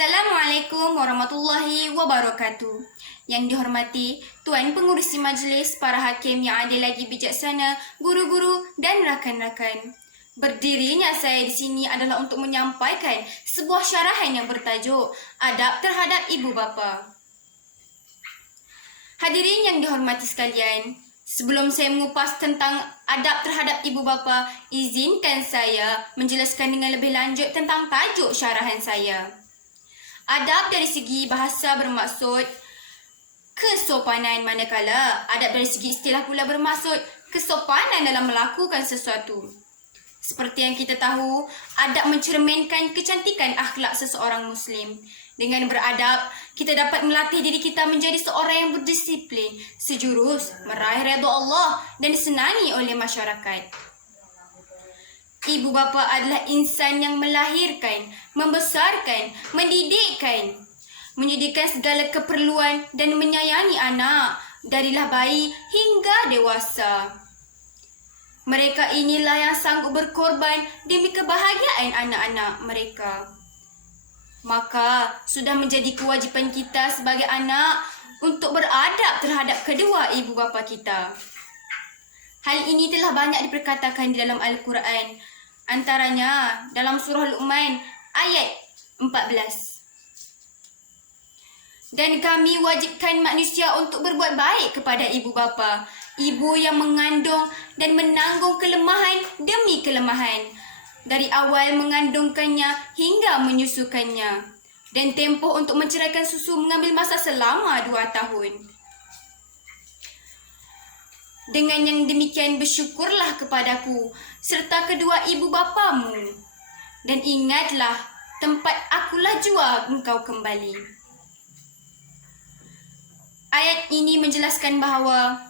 Assalamualaikum warahmatullahi wabarakatuh. Yang dihormati Tuan Pengurusi Majlis, para hakim yang adil lagi bijaksana, guru-guru dan rakan-rakan. Berdirinya saya di sini adalah untuk menyampaikan sebuah syarahan yang bertajuk Adab Terhadap Ibu Bapa. Hadirin yang dihormati sekalian, sebelum saya mengupas tentang adab terhadap ibu bapa, izinkan saya menjelaskan dengan lebih lanjut tentang tajuk syarahan saya. Adab dari segi bahasa bermaksud kesopanan, manakala adab dari segi istilah pula bermaksud kesopanan dalam melakukan sesuatu. Seperti yang kita tahu, adab mencerminkan kecantikan akhlak seseorang Muslim. Dengan beradab, kita dapat melatih diri kita menjadi seorang yang berdisiplin, sejurus, meraih redha Allah dan disenangi oleh masyarakat. Ibu bapa adalah insan yang melahirkan, membesarkan, mendidikkan, menyediakan segala keperluan dan menyayangi anak darilah bayi hingga dewasa. Mereka inilah yang sanggup berkorban demi kebahagiaan anak-anak mereka. Maka sudah menjadi kewajipan kita sebagai anak untuk beradab terhadap kedua ibu bapa kita. Hal ini telah banyak diperkatakan di dalam Al-Quran, antaranya dalam surah Luqman ayat 14. Dan kami wajibkan manusia untuk berbuat baik kepada ibu bapa, ibu yang mengandung dan menanggung kelemahan demi kelemahan, dari awal mengandungkannya hingga menyusukannya, dan tempoh untuk menceraikan susu mengambil masa selama 2 tahun. Dengan yang demikian bersyukurlah kepadaku serta kedua ibu bapamu, dan ingatlah tempat akulah jua engkau kembali. Ayat ini menjelaskan bahawa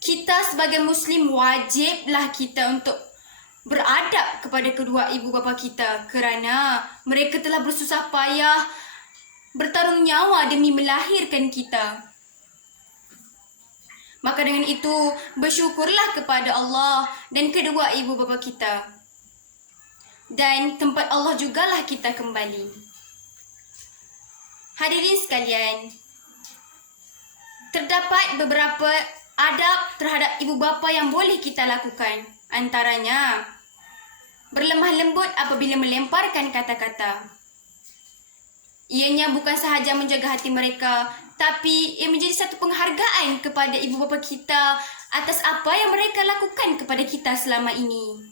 kita sebagai Muslim wajiblah kita untuk beradab kepada kedua ibu bapa kita, kerana mereka telah bersusah payah bertaruh nyawa demi melahirkan kita. Maka dengan itu bersyukurlah kepada Allah dan kedua ibu bapa kita, dan tempat Allah jugalah kita kembali. Hadirin sekalian, terdapat beberapa adab terhadap ibu bapa yang boleh kita lakukan. Antaranya, berlemah lembut apabila melemparkan kata-kata. Ianya bukan sahaja menjaga hati mereka, tapi ia menjadi satu penghargaan kepada ibu bapa kita atas apa yang mereka lakukan kepada kita selama ini.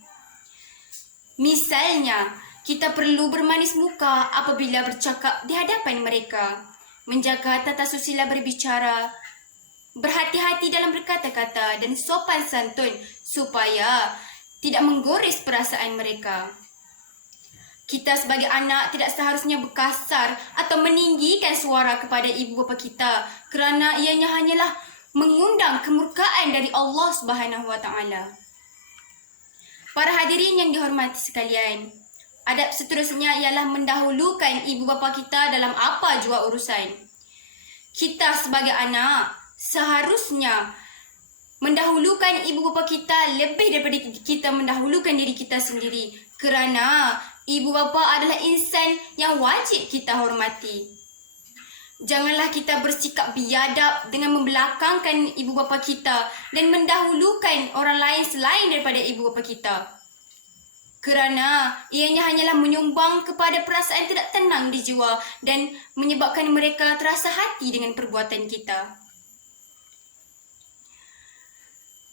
Misalnya, kita perlu bermanis muka apabila bercakap di hadapan mereka, menjaga tata susila berbicara, berhati-hati dalam berkata-kata dan sopan santun supaya tidak menggores perasaan mereka. Kita sebagai anak tidak seharusnya berkasar atau meninggikan suara kepada ibu bapa kita, kerana ianya hanyalah mengundang kemurkaan dari Allah Subhanahu wa taala. Para hadirin yang dihormati sekalian, adab seterusnya ialah mendahulukan ibu bapa kita dalam apa jua urusan. Kita sebagai anak seharusnya mendahulukan ibu bapa kita lebih daripada kita mendahulukan diri kita sendiri, kerana ibu bapa adalah insan yang wajib kita hormati. Janganlah kita bersikap biadab dengan membelakangkan ibu bapa kita dan mendahulukan orang lain selain daripada ibu bapa kita, kerana ianya hanyalah menyumbang kepada perasaan tidak tenang di jiwa dan menyebabkan mereka terasa hati dengan perbuatan kita.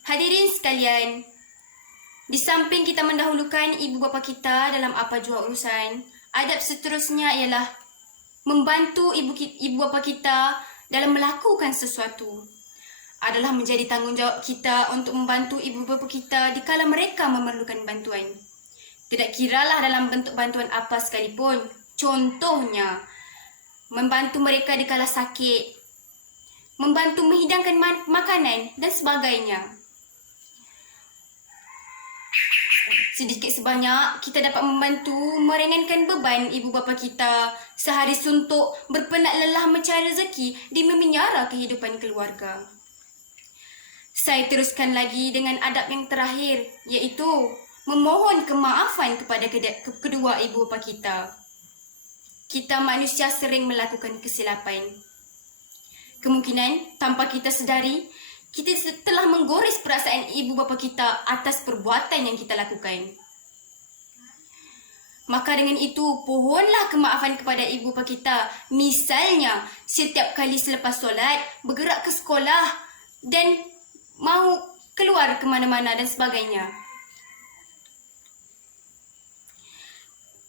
Hadirin sekalian, di samping kita mendahulukan ibu bapa kita dalam apa jua urusan, adab seterusnya ialah membantu ibu bapa kita dalam melakukan sesuatu. Adalah menjadi tanggungjawab kita untuk membantu ibu bapa kita dikala mereka memerlukan bantuan. Tidak kiralah dalam bentuk bantuan apa sekalipun. Contohnya, membantu mereka dikala sakit, membantu menghidangkan makanan dan sebagainya. Sedikit sebanyak kita dapat membantu meringankan beban ibu bapa kita sehari suntuk berpenat lelah mencari rezeki di memelihara kehidupan keluarga. Saya teruskan lagi dengan adab yang terakhir, iaitu memohon kemaafan kepada kedua ibu bapa kita. kita manusia sering melakukan kesilapan. Kemungkinan tanpa kita sedari, kita telah menggores perasaan ibu bapa kita atas perbuatan yang kita lakukan. Maka dengan itu, pohonlah kemaafan kepada ibu bapa kita. Misalnya, setiap kali selepas solat, bergerak ke sekolah dan mau keluar ke mana-mana dan sebagainya.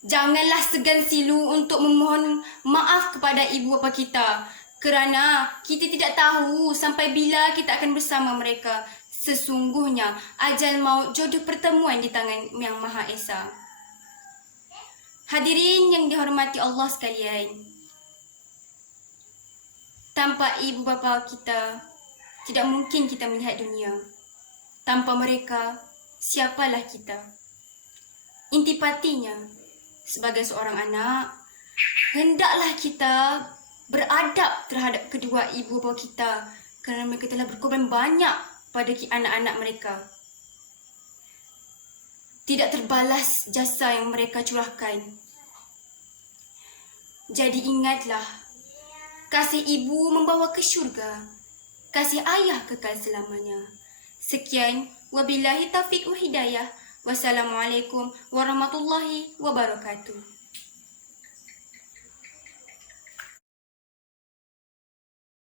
Janganlah segan silu untuk memohon maaf kepada ibu bapa kita, kerana kita tidak tahu sampai bila kita akan bersama mereka. Sesungguhnya ajal maut jodoh pertemuan di tangan Yang Maha Esa. Hadirin yang dihormati Allah sekalian, tanpa ibu bapa kita tidak mungkin kita melihat dunia. Tanpa mereka, siapalah kita? Intipatinya, sebagai seorang anak, hendaklah kita beradab terhadap kedua ibu bapa kita, kerana mereka telah berkorban banyak pada anak-anak mereka. Tidak terbalas jasa yang mereka curahkan. Jadi ingatlah, kasih ibu membawa ke syurga, kasih ayah kekal selamanya. Sekian, wabillahi taufiq wa hidayah. Wassalamualaikum warahmatullahi wabarakatuh.